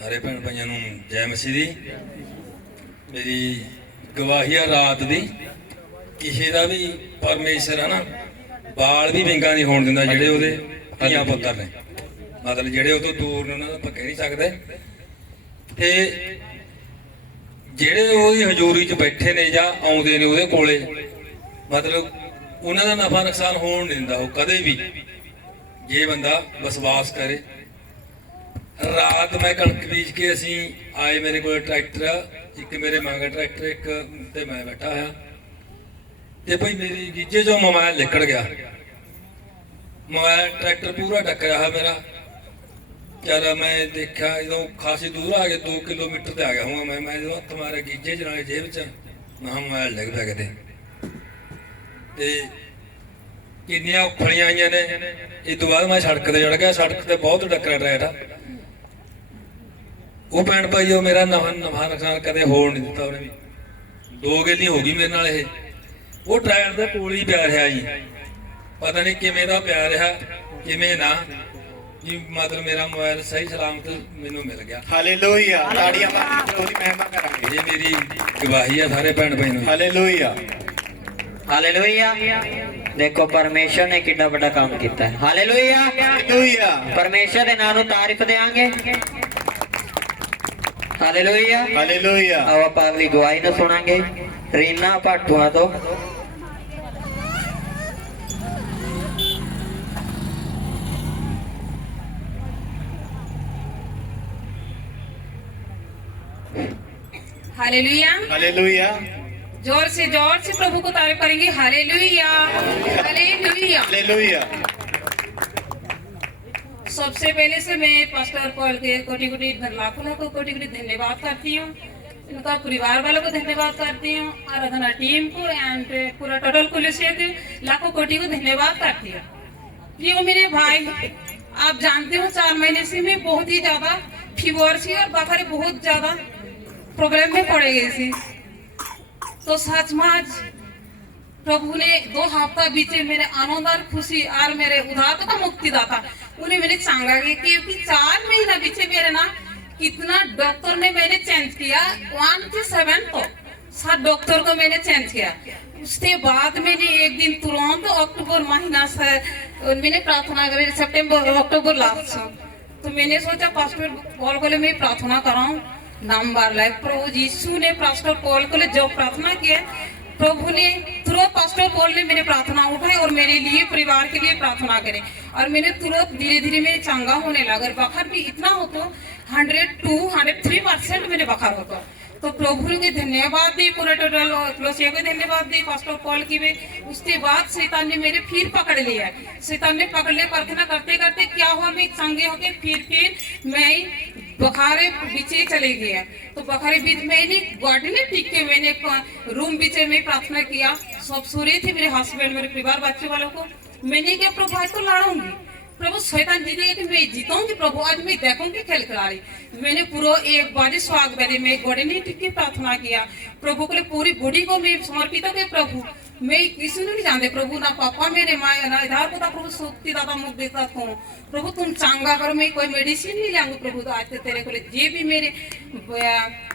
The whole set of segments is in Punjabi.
ਸਾਰੇ ਭੈਣ ਭਾਈਆਂ ਨੂੰ ਜੈ ਮਸੀਹ ਦੀ। ਮੇਰੀ ਗਵਾਹੀ ਰਾਤ ਦੀ। ਕਿਸੇ ਦਾ ਵੀ ਪਰਮੇਸ਼ਰ ਆ ਨਾ ਬਾਲ ਵੀ ਵਿੰਗਾ ਨਹੀਂ ਹੋਣ ਦਿੰਦਾ ਜਿਹੜੇ ਉਹਦੇ ਧੀਆਂ ਪੁੱਤਰ ਨੇ। ਮਤਲਬ ਜਿਹੜੇ ਉਹ ਤੋਂ ਦੂਰ ਨੇ, ਉਹਨਾਂ ਦਾ ਆਪਾਂ ਕਹਿ ਨਹੀਂ ਸਕਦੇ। ਤੇ ਜਿਹੜੇ ਉਹਦੀ ਹਜ਼ੂਰੀ 'ਚ ਬੈਠੇ ਨੇ ਜਾਂ ਆਉਂਦੇ ਨੇ ਉਹਦੇ ਕੋਲੇ, ਮਤਲਬ ਉਹਨਾਂ ਦਾ ਨਫਾ ਨੁਕਸਾਨ ਹੋਣ ਨਹੀਂ ਦਿੰਦਾ ਉਹ ਕਦੇ ਵੀ। ਜੇ ਬੰਦਾ ਵਿਸ਼ਵਾਸ ਕਰੇ ਰਾਤ ਮੈਂ ਕਣਕ ਬੀਜ ਕੇ ਅਸੀਂ ਆਏ ਮੇਰੇ ਕੋਲ ਟਰੈਕਟਰ, ਇੱਕ ਮੇਰੇ ਮੰਗਾ ਟਰੈਕਟਰ, ਇੱਕ ਤੇ ਮੈਂ ਬੈਠਾ ਹੋਇਆ। ਤੇ ਭਾਈ ਮੇਰੀ ਗੀਜੇ ਚੋਂ ਮੋਬਾਈਲ ਨਿਕਲ ਗਿਆ। ਮੋਬਾਈਲ ਟਰੈਕਟਰ ਪੂਰਾ ਟੱਕਰਿਆ ਹੋਇਆ ਮੇਰਾ। ਚਲ ਮੈਂ ਦੇਖਿਆ ਜਦੋਂ ਖਾਸੀ ਦੂਰ ਆ ਗਿਆ 2 ਕਿਲੋਮੀਟਰ ਤੇ ਆ ਗਿਆ ਹਾਂ ਮੈਂ। ਮੈਂ ਜਦੋਂ ਹੱਥ ਮਾਰਿਆ ਗੀਜੇ ਚ ਨਾਲੇ ਜੇਬ ਚ, ਮੈਂ ਕਿਹਾ ਮੋਬਾਈਲ ਡਿੱਗ ਪਿਆ ਕਿਤੇ। ਤੇ ਕਿੰਨੀਆਂ ਔਖੜੀਆਂ ਆਈਆਂ ਨੇ। ਇਹ ਤੋਂ ਬਾਅਦ ਮੈਂ ਸੜਕ ਤੇ ਚੜ ਗਿਆ। ਸੜਕ ਤੇ ਬਹੁਤ ਟੱਕਰਿਆ ਟਰੈਕਟਰ ਉਹ ਭੈਣ ਭਾਈ ਉਹ ਮੇਰਾ ਨਵਾਂ ਨਵਾਂ ਨੁਕਸਾਨ ਕਦੇ ਹੋਣ ਨਹੀਂ ਦਿੱਤਾ ਉਹਨੇ ਵੀ। ਦੋ ਗੇਲੀ ਹੋ ਗਈ ਮੇਰੇ ਨਾਲ ਇਹ। ਉਹ ਟਾਇਰ ਦੇ ਕੋਲ ਹੀ ਪਿਆ ਰਿਹਾ ਜੀ। ਪਤਾ ਨਹੀਂ ਕਿਵੇਂ ਦਾ ਪਿਆ ਰਿਹਾ ਕਿਵੇਂ ਨਾ। ਜੀ ਮਤਲਬ ਮੇਰਾ ਮੋਬਾਈਲ ਸਹੀ ਸਲਾਮਤ ਮੈਨੂੰ ਮਿਲ ਗਿਆ। ਹਾਲੇਲੂਇਆ। ਤਾੜੀਆਂ ਮਾਰ ਕੇ ਉਹਦੀ ਮਹਿਮਾ ਕਰਾਂਗੇ। ਇਹ ਮੇਰੀ ਗਵਾਹੀ ਆ ਸਾਰੇ ਭੈਣ ਭਾਈ ਨੂੰ ਹਾਲੇਲੂਇਆ। ਹਾਲੇਲੂਇਆ। ਦੇਖੋ ਪਰਮੇਸ਼ਰ ਨੇ ਕਿੰਨਾ ਵੱਡਾ ਕੰਮ ਕੀਤਾ। ਹੈ ਹਾਲੇਲੂਇਆ। ਹਾਲੇਲੂਇਆ। ਪਰਮੇਸ਼ਰ ਦੇ ਨਾਮ ਨੂੰ ਤਾਰੀਫ ਦੇਾਂਗੇ हालेलुया हालेलुया હવે પાગલી ગવાઈ ન સુણાંગે રીના પાઠવા તો हालेलुया हालेलुया ज़ोर से ज़ोर से प्रभु को तारीफ़ करेंगे। हालेलुया हालेलुया हालेलुया सबसे पहले से मैं पास्टर पॉल के कोटि कोटि लाखों लाखों कोटि कोटि धन्यवाद करती हूँ। इनका परिवार वालों को धन्यवाद करती हूँ। आराधना टीम को एंड पूरा टोटल कुलसिया के लाखों कोटि को धन्यवाद करती हूँ। प्रियो मेरे भाई आप जानते हो, चार महीने से मैं बहुत ही ज़्यादा फीवर थी और बखर बहुत ज़्यादा प्रॉब्लम में पड़ गई थी। तो सच में प्रभु ने दो हफ़्ता बीते मेरे आनंद और खुशी और मेरे उदार का मुक्ति दाता उन्हें मैंने चांगा कि क्योंकि चार महीना बीते मेरे ना कितना डॉक्टर ने मैंने चेंज किया वन टू सेवन तो सात डॉक्टर को मैंने चेंज किया उसके बाद मैंने एक दिन तुरंत अक्टूबर महीना से मैंने प्रार्थना करी सितंबर अक्टूबर लास्ट तो मैंने सोचा पास्टर पॉल को मैं प्रार्थना कराऊं नाम बार लाइक प्रभु यीशु ने पास्टर पॉल को जो प्रार्थना किया प्रभु ने तुरंत पास्टर पॉल ने मेरे प्रार्थना उठाई और मेरे लिए, परिवार के लिए प्रार्थना करे। और मैंने तुरंत धीरे धीरे मेरे चंगा होने लगा और बखर भी इतना हो तो hundred two hundred three percent मेरे बखर होता। तो प्रभु के धन्यवाद दी पूरे टोटल को धन्यवाद दी पास्टर पॉल की उसके बाद शैतान ने मेरे फिर पकड़ लिया। शैतान ने पकड़ लिया, प्रार्थना करते करते क्या हुआ, मैं संगे होके फिर फिर मैं बखारे बीचे चले गया तो बखारे बीच मैंने गाड़ी ने टिक के मैंने रूम बीचे में प्रार्थना किया। सब सो रहे थे मेरे हस्बैंड मेरे परिवार बच्चे वालों को। मैंने क्या प्रभु, आज तो लड़ूँगी प्रभु, शैतान जीतेगा कि मैं जीतूँगी। प्रभु, आज मैं देखूँगी खेल खिलाड़ी। मैंने पूरा एक बारी स्वाग बदे में गोड़े ने टिक के प्रार्थना किया। प्रभु के पूरी बॉडी को मैं समर्पित हो गई प्रभु मैं किसी नहीं जानते प्रभु ना पापा मेरे माँ ना इधर को प्रभु शक्ति दाता मुख देता तुम प्रभु तुम चांगा करो मैं कोई मेडिसिन नहीं लाऊँगी प्रभु तो आज तेरे को जे भी मेरे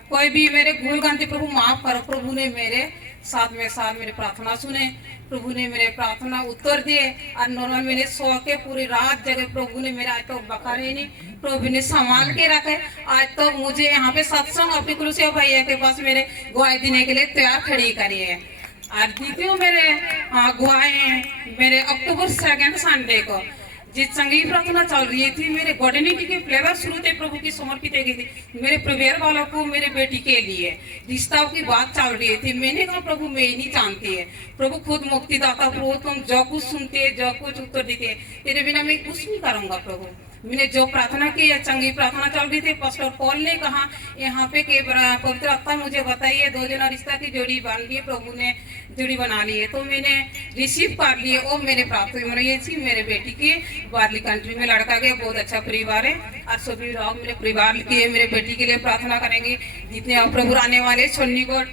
कोई भी मेरे भूल गलती प्रभु माफ़ करो प्रभु ने मेरे साथ में साथ मेरी प्रार्थना सुने प्रभु ने मेरे प्रार्थना उत्तर दिए और नॉर्मल मैंने सो के पूरी रात जगह प्रभु ने मेरा आज तो बखारे नहीं प्रभु ने संभाल के रखे आज तो मुझे यहाँ पे सत्संग अपने भैया के पास मेरे गुआई देने के लिए तैयार खड़ी करी है द्वितीय मेरे गुआएँ मेरे अक्टूबर सेकेंड संडे को। जिस संगीत प्रार्थना चल रही थी, मेरे गॉर्डेनिटी के फ्लेवर शुरू थे, प्रभु की समर्पित की थी मेरे परिवार वालों को, मेरे बेटी के लिए रिश्ताओं की बात चल रही थी। मैंने कहा, प्रभु, मैं ही नहीं जानती है। प्रभु, खुद मुक्तिदाता, प्रभु, तुम जो कुछ सुनते, जो कुछ उत्तर देते, तेरे बिना मैं कुछ नहीं करूँगा, प्रभु। मैंने जो प्रार्थना की है चंगी प्रार्थना चल रही थी पास्टर पॉल ने कहा, यहाँ पे के पवित्र आत्मा मुझे बताइए दो जना रिश्ता की जोड़ी बाँध लिए, प्रभु ने जोड़ी बना ली है तो मैंने रिसीव कर लिए वो मेरे प्राप्त हुई। ये थी मेरे बेटी की बाहरली कंट्री में, लड़का गया बहुत अच्छा परिवार है। आज सभी लोग मेरे परिवार के, मेरे बेटी के लिए प्रार्थना करेंगे। जितने आप प्रभु आने वाले छोलनी को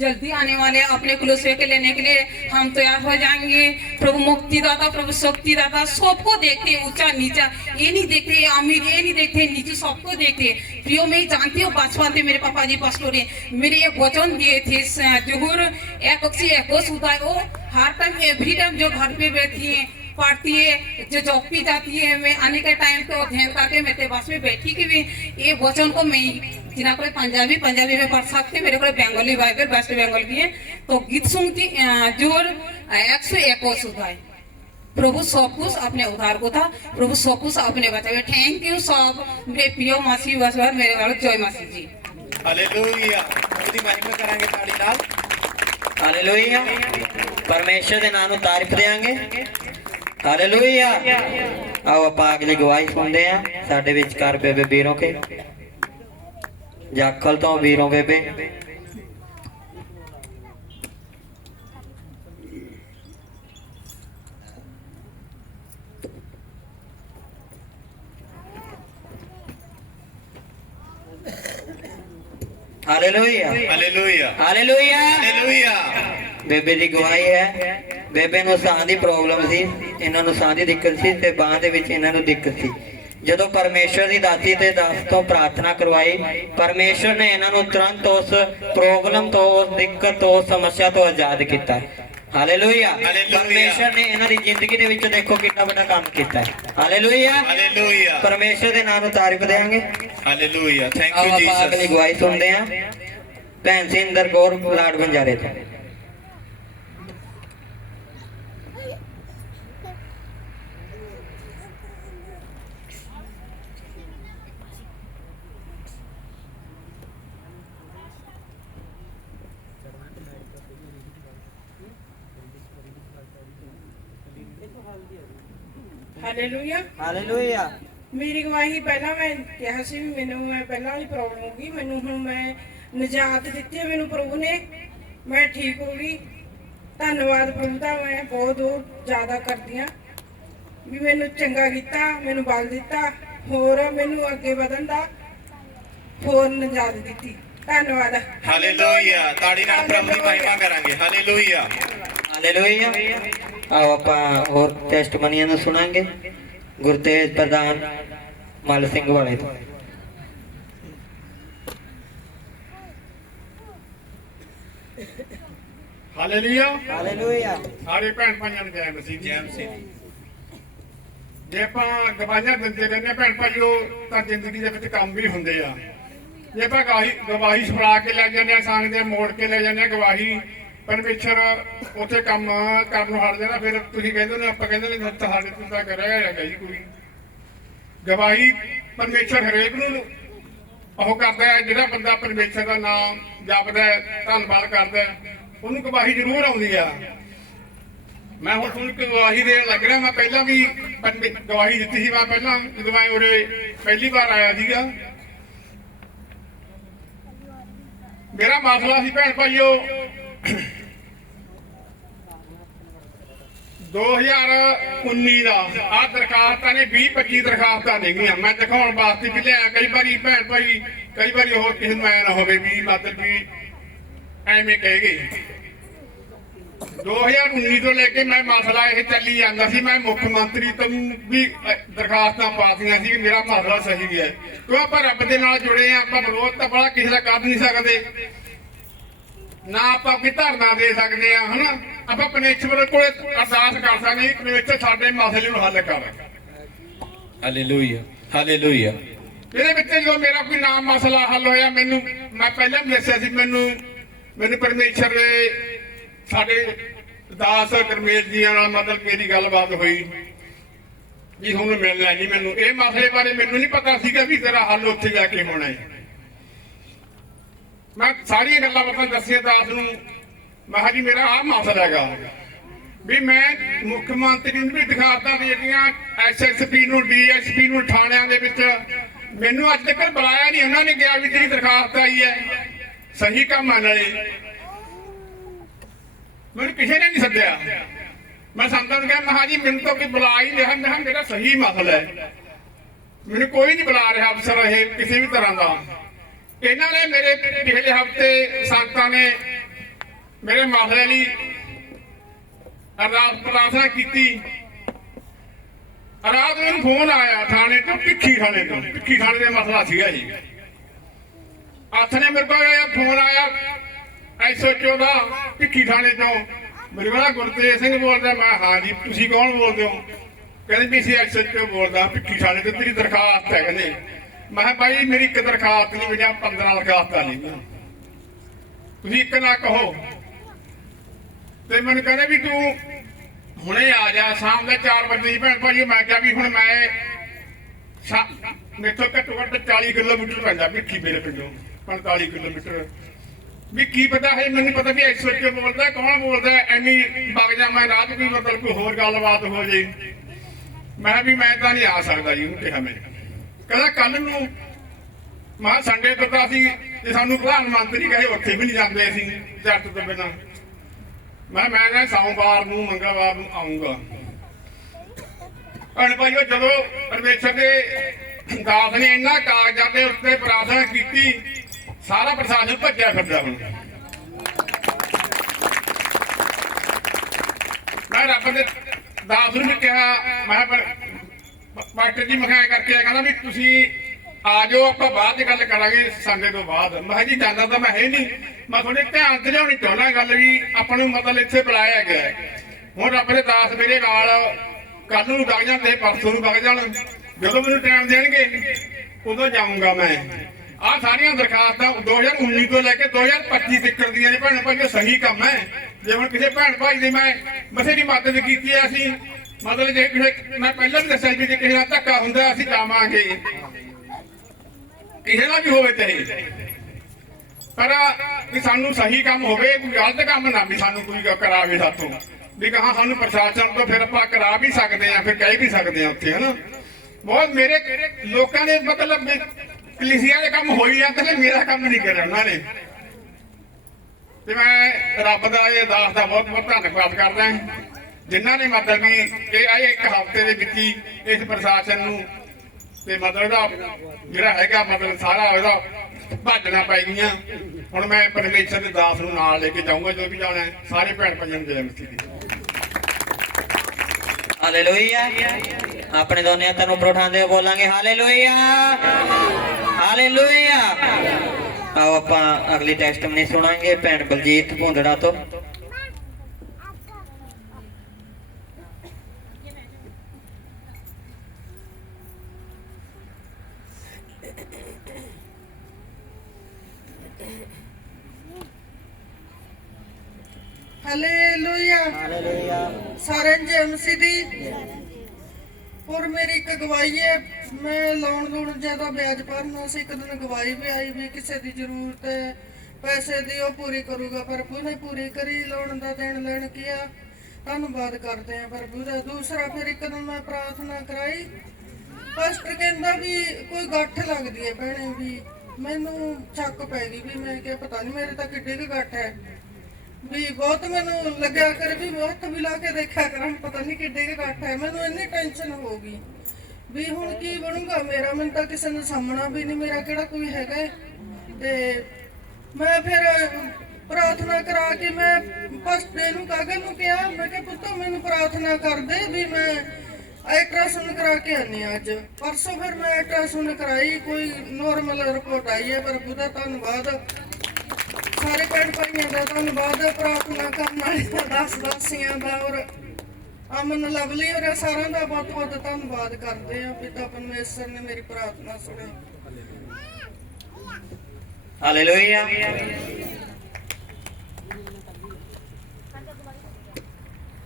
जल्दी आने वाले अपने कुलस्वे के लेने के लिए। हम तैयार हो जाएँगे। प्रभु मुक्ति दाता प्रभु शक्ति दाता सबको देखते ऊँचा, नीचा। ये नहीं देखते अमीर, ये नहीं देखते, नीचे सबको देखते। प्रियो, मैं जानती हूँ बचपन से मेरे पापा जी पास्टर मेरे ये वचन दिए थे जोहर एक अक्सी एक वो हर टाइम एवरी टाइम जो घर पे बैठी है, पढ़ती है, जो जॉब पे जाती है, मैं आने के टाइम तो ध्यान करके मैं ते बस में बैठी की ये वचन को मैं जिना को पंजाबी पंजाबी में पढ़ सकते मेरे को बंगाली बाइबल वेस्ट बंगाल की है तो गीत सुनती अ, जोर एक सौ एक हो सुधा है प्रभु सब कुछ अपने उधार को था प्रभु सब कुछ अपने बचावे थैंक यू सब मेरे प्रिय मासी बस मेरे वाले जय मासी जी ਹਾਲੇਲੂਇਆ ਉਹਦੀ ਮਹਿਮਾ ਕਰਾਂਗੇ ਤਾੜੀ ਨਾਲ ਹਾਲੇਲੂਇਆ ਪਰਮੇਸ਼ਰ ਦੇ ਨਾਮ ਨੂੰ ਤਾਰੀਫ ਦੇਾਂਗੇ ਹਾਲੇਲੂਇਆ ਆਓ ਆਪਾਂ ਅਗਲੀ ਗਵਾਹੀ ਸੁਣਦੇ ਆ ਸਾਡੇ ਵਿਚਕਾਰ ਬੇਬੇ ਵੀਰੋਂ ਕੇ ਜਾਖਲ ਤੋਂ ਵੀਰੋਂ ਬੇਬੇ ਹਾਲੇਲੂਇਆ ਹਾਲੇਲੂਇਆ ਹਾਲੇਲੂਇਆ ਹਾਲੇਲੂਇਆ ਬੇਬੇ ਦੀ ਗਵਾਹੀ ਹੈ। ਬੇਬੇ ਨੂੰ ਸਾਹ ਦੀ ਪ੍ਰੋਬਲਮ ਸੀ ਇਹਨਾਂ ਨੂੰ ਸਾਹ ਦੀ ਦਿੱਕਤ ਸੀ ਤੇ ਬਾਹ ਦੇ ਵਿੱਚ ਇਹਨਾਂ ਨੂੰ ਦਿੱਕਤ ਸੀ। ਜਦੋਂ ਪਰਮੇਸ਼ਰ ਦੀ ਦਾਤੀ ਤੇ ਦਾਸ ਤੋਂ ਪ੍ਰਾਰਥਨਾ ਕਰਵਾਈ ਪਰਮੇਸ਼ਰ ਨੇ ਇਹਨਾਂ ਨੂੰ ਤੁਰੰਤ ਉਸ ਪ੍ਰੋਬਲਮ ਤੋਂ ਉਸ ਦਿੱਕਤ ਤੋਂ ਸਮੱਸਿਆ ਤੋਂ ਆਜ਼ਾਦ ਕੀਤਾ। ਹਾਲੇਲੂਇਆ। ਪਰਮੇਸ਼ਰ ਨੇ ਇਹਨਾਂ ਦੀ ਜ਼ਿੰਦਗੀ ਦੇ ਵਿੱਚ ਦੇਖੋ ਕਿੰਨਾ ਵੱਡਾ ਕੰਮ ਕੀਤਾ ਹੈ। ਹਾਲੇਲੂਇਆ ਹਾਲੇਲੂਇਆ ਪਰਮੇਸ਼ਰ ਦੇ ਨਾਮ ਨੂੰ ਤਾਰੀਫ ਦੇਵਾਂਗੇ ਹਾਲੇਲੂਇਆ ਥੈਂਕ ਯੂ ਆਪਾਂ ਅਗਲੀ ਜੀਸਸ ਗਵਾਹੀ ਸੁਣਦੇ ਹਾਂ। ਭੈਣ ਸਿੰਦਰ ਕੌਰ ਬਲਾਡ ਬੰਜਾਰੇ ਤੋਂ। ਹਾਲੇਲੂਇਆ ਹਾਲੇਲੂਇਆ ਮੇਰੀ ਗਵਾਹੀ ਪਹਿਲਾਂ ਮੈਂ ਕਿਹਾ ਸੀ ਵੀ ਮੈਨੂੰ ਮੈਂ ਪਹਿਲਾਂ ਵਾਲੀ ਪ੍ਰੋਬਲਮ ਹੋ ਗਈ। ਮੈਨੂੰ ਹੁਣ ਮੈਂ ਨਜਾਤ ਦਿੱਤੀ ਹੈ ਮੈਨੂੰ ਪ੍ਰਭੂ ਨੇ। ਮੈਂ ਠੀਕ ਹੋ ਗਈ। ਧੰਨਵਾਦ ਪ੍ਰਭੂ ਦਾ ਮੈਂ ਬਹੁਤ ਬਹੁਤ ਜ਼ਿਆਦਾ ਕਰਦੀ ਹਾਂ। ਵੀ ਮੈਨੂੰ ਚੰਗਾ ਕੀਤਾ ਮੈਨੂੰ ਬਲ ਦਿੱਤਾ ਹੋਰ ਮੈਨੂੰ ਅੱਗੇ ਵਧਣ ਦਾ ਹੋਰ ਨਜਾਤ ਦਿੱਤੀ। ਧੰਨਵਾਦ। ਹਾਲੇਲੂਇਆ ਤਾੜੀ ਨਾਲ ਪ੍ਰਭੂ ਦੀ ਮਹਿਮਾ ਕਰਾਂਗੇ। ਹਾਲੇਲੂਇਆ ਹਾਲੇਲੂਇਆ ਆਓ ਆਪਾਂ ਹੋਰ ਟੈਸਟਮਨੀਆਂ ਨੂੰ ਸੁਣਾਂਗੇ। ਗੁਰਤੇਜ ਪ੍ਰਧਾਨ ਮਲ ਸਿੰਘ ਵਾਲੇ ਤੋਂ। ਹਾਲੇਲੂਇਆ ਹਾਲੇਲੂਇਆ ਸਾਰੇ ਭੈਣ ਭਾਈਆਂ ਨੂੰ ਜੈ ਮਸੀਹ। ਜੈ ਮਸੀਹ। ਜੇ ਆਪਾਂ ਗਵਾਹੀਆਂ ਦਿੰਦੇ ਰਹਿੰਦੇ ਭੈਣ ਭਾਈਓ ਤਾਂ ਜ਼ਿੰਦਗੀ ਦੇ ਵਿੱਚ ਕੰਮ ਵੀ ਹੁੰਦੇ ਆ। ਜੇ ਆਪਾਂ ਗਵਾਹੀ ਗਵਾਹੀ ਸੁਣਾ ਕੇ ਲੈ ਜਾਂਦੇ ਆ ਸੰਗ ਦੇ ਮੋੜ ਕੇ ਲੈ ਜਾਂਦੇ ਆ ਗਵਾਹੀ ਪਰਮੇਸ਼ਰ ਉੱਥੇ ਕੰਮ ਕਰਨ ਹਟ ਜਾਣਾ, ਫਿਰ ਤੁਸੀਂ ਕਹਿੰਦੇ ਨੇ ਆਪਾਂ ਕਹਿੰਦੇ ਨੇ ਤੁਹਾਡੇ ਤੋਂ ਤਾਂ ਕਰਿਆ ਹੈਗਾ ਜੀ ਕੋਈ ਗਵਾਹੀ ਪਰਮੇਸ਼ਰ ਹਰੇਕ ਨੂੰ ਉਹ ਕਰਦਾ ਹੈ, ਜਿਹੜਾ ਬੰਦਾ ਪਰਮੇਸ਼ਰ ਦਾ ਨਾਮ ਜਪਦਾ ਹੈ, ਧੰਨਵਾਦ ਕਰਦਾ ਹੈ, ਉਹਨੂੰ ਗਵਾਹੀ ਜ਼ਰੂਰ ਆਉਂਦੀ ਆ। ਮੈਂ ਹੁਣ ਤੁਹਾਨੂੰ ਗਵਾਹੀ ਦੇਣ ਲੱਗ ਰਿਹਾ, ਮੈਂ ਪਹਿਲਾਂ ਵੀ ਗਵਾਹੀ ਦਿੱਤੀ ਸੀ, ਮੈਂ ਪਹਿਲਾਂ ਜਦੋਂ ਮੈਂ ਉਰੇ ਪਹਿਲੀ ਵਾਰ ਆਇਆ ਸੀਗਾ। ਮੇਰਾ ਮਸਲਾ ਸੀ, ਭੈਣ ਭਾਈਓ 2019 ਦਾ। ਆ ਦਰਖਾਸਤਾਂ ਨੇ 20 25 ਦਰਖਾਸਤਾਂ ਦੇਗੀਆਂ ਮੈਂ ਦਿਖਾਉਣ ਵਾਸਤੇ ਵੀ ਲਿਆ। ਕਈ ਵਾਰੀ ਭੈਣ ਭਾਈ, ਕਈ ਵਾਰੀ ਹੋਰ ਕਿਸੇ ਨੂੰ ਐ ਨਾ ਹੋਵੇ ਵੀ ਮਤਲਬ ਵੀ ਐਵੇਂ ਕਹੇ ਗਏ। 2019 ਤੋਂ ਲੈ ਕੇ ਮੈਂ ਮਸਲਾ ਇਹ ਚੱਲੀ ਜਾਂਦਾ ਸੀ, ਮੈਂ ਮੁੱਖ ਮੰਤਰੀ ਤੋਂ ਵੀ ਦਰਖਾਸਤਾਂ ਪਾਤੀਆਂ ਸੀ ਕਿ ਮੇਰਾ ਮਸਲਾ ਸਹੀ ਹੈ। ਕਿਉਂ ਆਪਾਂ ਰੱਬ ਦੇ ਨਾਲ ਜੁੜੇ ਆ? ਆਪਾਂ ਵਿਰੋਧ ਤਾਂ ਬੜਾ ਕਿਸੇ ਦਾ ਕਰ ਨਹੀਂ ਸਕਦੇ। ਨਾ ਆਪਾਂ ਕੋਈ ਧਰਨਾ ਦੇ ਸਕਦੇ ਆ ਹਨਾ? ਆਪਾਂ ਪਰਮੇਸ਼ਵਰ ਕੋਲੇ ਅਰਦਾਸ ਕਰ ਸਕਦੇ ਹਾਂ ਪਰਮੇਸ਼ਵਰ ਸਾਡੇ ਮਸਲੇ ਨੂੰ ਹੱਲ ਕਰ। ਹਾਲੇਲੂਇਆ ਹਾਲੇਲੂਇਆ ਇਹਦੇ ਵਿੱਚ ਜਦੋਂ ਮੇਰਾ ਕੋਈ ਨਾਮ ਮਸਲਾ ਹੱਲ ਹੋਇਆ ਮੈਨੂੰ ਮੈਂ ਪਹਿਲਾਂ ਵੀ ਦੱਸਿਆ ਸੀ ਮੈਨੂੰ ਮੈਨੂੰ ਪਰਮੇਸ਼ਰ ਦੇ ਸਾਡੇ ਦਾਸ ਕਰਮੇਲ ਜੀਆਂ ਨਾਲ ਮਤਲਬ ਮੇਰੀ ਗੱਲਬਾਤ ਹੋਈ। ਜੀ ਹੁਣ ਮਿਲਣਾ ਜੀ ਮੈਨੂੰ। ਇਹ ਮਸਲੇ ਬਾਰੇ ਮੈਨੂੰ ਨਹੀਂ ਪਤਾ ਸੀਗਾ ਵੀ ਤੇਰਾ ਹੱਲ ਉੱਥੇ ਜਾ ਕੇ ਹੋਣਾ ਹੈ। ਮੈਂ ਸਾਰੀਆਂ ਗੱਲਾਂ ਬਾਤਾਂ ਦੱਸੀਆਂ ਦਾਸ ਨੂੰ। ਮੈਂ ਕਿਹਾ ਜੀ, ਮੇਰਾ ਆਹ ਮਸਲਾ ਹੈਗਾ। ਵੀ ਮੈਂ ਮੁੱਖ ਮੰਤਰੀ ਨੂੰ ਵੀ ਦਿਖਾਤਾ ਦੇਤੀਆਂ ਐਸਐਸਪੀ ਨੂੰ ਡੀਐਸਪੀ ਨੂੰ ਥਾਣਿਆਂ ਦੇ ਵਿੱਚ ਮੈਨੂੰ ਅੱਜ ਤੱਕ ਬੁਲਾਇਆ ਨਹੀਂ। ਉਹਨਾਂ ਨੇ ਕਿਹਾ ਵੀ ਤੇਰੀ ਦਰਖਾਸਤ ਆਈ ਹੈ, ਸਹੀ ਕੰਮ ਆ ਨਾਲੇ। ਮੈਨੂੰ ਕਿਸੇ ਨੇ ਨਹੀਂ ਸੱਦਿਆ। ਮੈਂ ਸੰਤਾਂ ਨੂੰ ਕਿਹਾ, ਮੈਂ ਜੀ, ਮੈਨੂੰ ਤਾਂ ਕੋਈ ਬੁਲਾ ਹੀ ਰਿਹਾ। ਮੈਂ ਕਿਹਾ ਮੇਰਾ ਸਹੀ ਮਸਲਾ ਹੈ। ਮੈਨੂੰ ਕੋਈ ਨਹੀਂ ਬੁਲਾ ਰਿਹਾ ਅਫਸਰ ਇਹ ਕਿਸੇ ਵੀ ਤਰ੍ਹਾਂ ਦਾ। ਇਹਨਾਂ ਨੇ ਮੇਰੇ ਪਿਛਲੇ ਹਫ਼ਤੇ ਸੰਤਾਂ ਨੇ ਮੇਰੇ ਮਾਸਲੇ ਲਈ ਅਰਦਾਸ ਪ੍ਰਾਰਥਨਾ ਕੀਤੀ। ਰਾਤ ਨੂੰ ਫੋਨ ਆਇਆ ਥਾਣੇ ਤੋਂ, ਭਿੱਖੀ ਖਾਣੇ ਤੋਂ। ਭਿੱਖੀ ਖਾਣੇ ਦਾ ਮਸਲਾ ਸੀਗਾ ਜੀ। ਹੱਥ ਨੇ ਮੇਰੇ ਕੋਲ ਫੋਨ ਆਇਆ ਐਸਓਚਓ ਦਾ ਭਿੱਖੀ ਥਾਣੇ ਤੋਂ। ਮੇਰੇ ਕੋਲ ਗੁਰਤੇਜ ਸਿੰਘ ਬੋਲਦਾ, ਮੈਂ ਹਾਂ ਜੀ, ਤੁਸੀਂ ਕੌਣ ਬੋਲਦੇ ਹੋ? ਕਹਿੰਦੇ ਵੀ ਸੀ ਐਸਓਚਓ ਬੋਲਦਾ, ਭਿੱਖੀ ਖਾਣੇ ਤੋਂ, ਤੇਰੀ ਦਰਖਾਸਤ ਹੈ, ਕਹਿੰਦੇ। ਮੈਂ ਕਿਹਾ ਭਾਈ ਮੇਰੀ ਇੱਕ ਦਰਖਾਸਤ ਨਹੀਂ ਵਜਾ 15 ਦਰਖਾਸਤਾਂ ਨਹੀਂ ਤੁਸੀਂ ਇੱਕ ਨਾ ਕਹੋ। ਤੇ ਮੈਨੂੰ ਕਹਿੰਦੇ ਵੀ ਤੂੰ ਹੁਣੇ ਆ ਜਾ, ਸ਼ਾਮ ਦੇ 4 ਵਜੇ ਦੀ ਭੈਣ ਭਾਈ ਮੈਂ ਕਿਹਾ ਵੀ ਹੁਣ ਮੈਂ ਸ਼ਾ- ਘੱਟੋ ਘੱਟ 40 ਕਿਲੋਮੀਟਰ ਪੈਂਦਾ ਭਿੱਖੀ ਮੇਰੇ ਪਿੰਡੋਂ 45 ਕਿਲੋਮੀਟਰ। ਵੀ ਕੀ ਪਤਾ ਹੈ, ਮੈਨੂੰ ਪਤਾ ਵੀ ਐਕਸੋ ਕੇ ਬੋਲਦਾ ਕੌਣ ਬੋਲਦਾ ਐਵੇਂ ਵਗ ਜਾ, ਮੈਂ ਰਾਤ ਵੀ ਮਤਲਬ ਕੋਈ ਹੋਰ ਗੱਲਬਾਤ ਹੋ ਜੇ। ਮੈਂ ਕਿਹਾ ਵੀ ਮੈਂ ਤਾਂ ਨਹੀਂ ਆ ਸਕਦਾ ਜੀ, ਉਹਨੂੰ ਕਿਹਾ ਮੈਂ ਕਹਿੰਦਾ ਕੱਲ ਨੂੰ ਮਾ ਸੰਡੇ ਤੋਂ ਤਾਂ ਅਸੀਂ ਸਾਨੂੰ ਪ੍ਰਧਾਨ ਮੰਤਰੀ ਕਹੇ ਉੱਥੇ ਵੀ ਨਹੀਂ ਜਾਂਦੇ ਅਸੀਂ ਜੱਟ ਤੋਂ ਬਿਨਾਂ। ਮੈਂ ਮੈਂ ਨਾ ਸੋਮਵਾਰ ਨੂੰ, ਮੰਗਲਵਾਰ ਨੂੰ ਆਉਂਗਾ ਅਣ ਭਾਈਓ ਜਦੋਂ ਪਰਮੇਸ਼ਰ ਦੇ ਦਾਸ ਨੇ ਇੰਨਾ ਕਾਗਜ਼ਾਂ ਦੇ ਉੱਤੇ ਪ੍ਰਾਰਥਨਾ ਕੀਤੀ, ਸਾਰਾ ਪ੍ਰਸ਼ਾਸਨ ਭੱਜਿਆ ਫਿਰਦਾ ਹੁਣ। ਮੈਂ ਰੱਬ ਦੇ ਦਾਸ ਨੂੰ ਕਿਹਾ, ਮੈਂ ਪਰ ਮਾਸਟਰ ਜੀ ਮੈਂ ਕਰਕੇ ਕਹਿੰਦਾ ਵੀ ਤੁਸੀਂ ਆ ਜਾਓ, ਆਪਾਂ ਬਾਅਦ ਚ ਗੱਲ ਕਰਾਂਗੇ, ਸੰਡੇ ਤੋਂ ਬਾਅਦ। ਮੈਂ ਜੀ, ਜਾਂਦਾ ਤਾਂ ਮੈਂ ਹੈ ਨਹੀਂ। ਮੈਂ ਤੁਹਾਡੇ ਧਿਆਨ ਤੇ ਲਿਆਉਣੀ ਚਾਹੁੰਦਾ ਗੱਲ ਵੀ, ਆਪਾਂ ਨੂੰ ਮਤਲਬ ਇੱਥੇ ਬੁਲਾਇਆ ਗਿਆ ਹੁਣ ਰੱਬ ਦੇ ਦਾਸ ਮੇਰੇ ਨਾਲ ਕੱਲ ਨੂੰ ਵਗ ਜਾਣ ਤੇ ਪਰਸੋਂ ਨੂੰ ਵਗ ਜਾਣ। ਜਦੋਂ ਮੈਨੂੰ ਟਾਈਮ ਦੇਣਗੇ, ਉਦੋਂ ਜਾਊਂਗਾ ਮੈਂ। ਆਹ ਸਾਰੀਆਂ ਦਰਖਾਸਤਾਂ 2019 ਤੋਂ ਲੈ ਕੇ 2025 ਤੱਕ ਦੀਆਂ ਨੇ, ਭੈਣ ਭਾਈਓ, ਸਹੀ ਕੰਮ ਹੈ। ਜੇ ਹੁਣ ਕਿਸੇ ਭੈਣ ਭਾਈ ਦੀ ਮੈਂ ਮਸੇ ਦੀ ਮਦਦ ਕੀਤੀ ਆ ਅਸੀਂ ਮਤਲਬ ਜੇ ਕਿਸੇ ਮੈਂ ਪਹਿਲਾਂ ਵੀ ਦੱਸਿਆ ਸੀ ਕਿ ਕਿਸੇ ਨਾਲ ਧੱਕਾ ਹੁੰਦਾ, ਅਸੀਂ ਜਾਵਾਂਗੇ ਕਿਸੇ ਦਾ ਵੀ ਹੋਵੇ ਚਾਹੇ ਪਰ ਵੀ ਸਾਨੂੰ ਸਹੀ ਕੰਮ ਹੋਵੇ, ਕੋਈ ਗਲਤ ਕੰਮ ਨਾ ਵੀ ਸਾਨੂੰ ਕੋਈ ਕਰਾਵੇ ਸਾਥੋਂ। ਵੀ ਕਹਾ ਸਾਨੂੰ ਪ੍ਰਸ਼ਾਸਨ ਤੋਂ ਫਿਰ ਆਪਾਂ ਕਰਾ ਵੀ ਸਕਦੇ ਆ ਫਿਰ ਕਹਿ ਵੀ ਸਕਦੇ ਆ ਉੱਥੇ, ਹਨਾ? ਬਹੁਤ ਮੇਰੇ ਲੋਕਾਂ ਨੇ ਮਤਲਬ ਕਲੀਸੀਆ ਦੇ ਕੰਮ ਹੋਈ ਜਾਂਦੇ ਨੇ, ਮੇਰਾ ਕੰਮ ਨਹੀਂ ਕਰਿਆ ਉਹਨਾਂ ਨੇ। ਤੇ ਮੈਂ ਰੱਬ ਦਾ, ਇਹ ਦਾਸ ਦਾ ਬਹੁਤ ਬਹੁਤ ਧੰਨਵਾਦ ਕਰਦਾ। ਜਿਨ੍ਹਾਂ ਨੇ ਮਤਲਬ ਵੀ ਇਹ ਆਏ ਇੱਕ ਹਫ਼ਤੇ ਦੇ ਵਿੱਚ ਹੀ ਇਸ ਪ੍ਰਸ਼ਾਸਨ ਨੂੰ ਤੇ ਮਤਲਬ ਇਹਦਾ ਜਿਹੜਾ ਹੈਗਾ ਮਤਲਬ ਸਾਰਾ ਇਹਦਾ ਭਾਜਣਾ ਪੈ ਗਈਆਂ। ਹੁਣ ਮੈਂ ਪਰਮੇਸ਼ਰ ਦੇ ਦਾਸ ਨੂੰ ਨਾਲ ਲੈ ਕੇ ਜਾਊਂਗਾ, ਜੋ ਵੀ ਜਾਣਾ ਸਾਰੇ ਭੈਣ ਭਾਈਆਂ ਨੂੰ ਮਸੀਹ ਦੀ। ਹਾਲੇਲੂਇਆ ਆਪਣੇ ਦੋਨੇ ਹੱਥਾਂ ਨੂੰ ਉਠਾਉਂਦੇ ਹੋਏ ਬੋਲਾਂਗੇ ਹਾਲੇਲੂਇਆ ਹਾਲੇਲੂਇਆ ਆਓ ਆਪਾਂ ਅਗਲੀ ਟੈਸਟਮਨੀ ਸੁਣਾਂਗੇ, ਭੈਣ ਬਲਜੀਤ ਭੁੰਦੜਾ ਤੋਂ। ਹਾਲੇਲੂਇਆ ਹਾਲੇਲੂਇਆ ਸਾਰਿਆਂ ਨੂੰ ਜੈ ਮਸੀਹ ਦੀ ਔਰ ਮੇਰੀ ਇੱਕ ਗਵਾਹੀ ਹੈ ਮੈਂ ਲੋਨ ਲੋਨ ਜ਼ਿਆਦਾ ਵਿਆਜ ਭਰਨਾ ਸੀ ਇੱਕ ਦਿਨ ਗਵਾਹੀ ਵੀ ਆਈ ਵੀ ਕਿਸੇ ਦੀ ਜ਼ਰੂਰਤ ਹੈ ਪੈਸੇ ਦੀ ਉਹ ਪੂਰੀ ਕਰੂਗਾ ਪ੍ਰਭੂ ਨੇ ਪੂਰੀ ਕਰੀ ਲੋਨ ਦਾ ਦੇਣ ਲੈਣ ਕੀਆ ਧੰਨਵਾਦ ਕਰਦੇ ਆ ਪ੍ਰਭੂ ਦਾ। ਦੂਸਰਾ ਫਿਰ ਇੱਕ ਦਿਨ ਮੈਂ ਪ੍ਰਾਰਥਨਾ ਕਰਾਈ। ਪਾਸਟਰ ਕਹਿੰਦਾ ਵੀ ਕੋਈ ਗੱਠ ਲੱਗਦੀ ਹੈ ਭੈਣੇ ਵੀ ਮੈਨੂੰ ਚੱਕ ਪੈ ਗਈ ਵੀ ਮੈਂ ਕਿਹਾ ਪਤਾ ਨਹੀਂ ਮੇਰੇ ਤਾਂ ਕਿੱਡੀ ਕੁ ਗੱਠ ਹੈ। ਵੀ ਬਹੁਤ ਮੈਨੂੰ ਲੱਗਿਆ ਕਰ ਵੀ ਮੈਂ ਹੱਥ ਵੀ ਲਾ ਕੇ ਦੇਖਿਆ ਕਰਾਂ, ਪਤਾ ਨਹੀਂ ਕਿੱਡੇ ਕੁ ਗੱਠ ਹੈ, ਮੈਨੂੰ ਇੰਨੀ ਟੈਨਸ਼ਨ ਹੋ ਗਈ। ਵੀ ਹੁਣ ਕੀ ਬਣੂਗਾ, ਮੇਰਾ ਮੈਨੂੰ ਤਾਂ ਕਿਸੇ ਨੂੰ ਸਾਹਮਣਾ ਵੀ ਨਹੀਂ ਮੇਰਾ ਕਿਹੜਾ ਕੋਈ ਹੈਗਾ ਤੇ ਮੈਂ ਫਿਰ ਪ੍ਰਾਰਥਨਾ ਕਰਾ ਕੇ ਮੈਂ ਫਸਟ ਨੂੰ ਕਾਗਲ ਨੂੰ ਕਿਹਾ, ਮੈਂ ਕਿਹਾ ਪੁੱਤ ਮੈਨੂੰ ਪ੍ਰਾਰਥਨਾ ਕਰ ਦੇ ਵੀ ਮੈਂ ਅਲਟਰਾਸਾਊਂਡ ਕਰਾ ਕੇ ਆਨੀ ਹਾਂ ਅੱਜ। ਪਰਸੋਂ ਫਿਰ ਮੈਂ ਅਲਟਰਾਸਾਊਂਡ ਕਰਾਈ, ਕੋਈ ਨੋਰਮਲ ਰਿਪੋਰਟ ਆਈ ਹੈ, ਪਰ ਉਹਦਾ ਧੰਨਵਾਦ। ਸਾਰੇ ਭੈਣ ਭਾਈਆਂ ਦਾ ਧੰਨਵਾਦ, ਪ੍ਰਾਰਥਨਾ ਕਰਨ ਵਾਲੇ ਦਾਸ ਦਾਸੀਆਂ ਦਾ ਔਰ ਅਮਨ ਲਵਲੀ ਔਰ ਸਾਰਿਆਂ ਦਾ ਬਹੁਤ ਬਹੁਤ ਧੰਨਵਾਦ ਕਰਦੇ ਆ ਪਿਤਾ ਪਰਮੇਸ਼ਰ ਨੇ ਮੇਰੀ ਪ੍ਰਾਰਥਨਾ ਸੁਣੀ। ਹਾਲੇਲੂਇਆ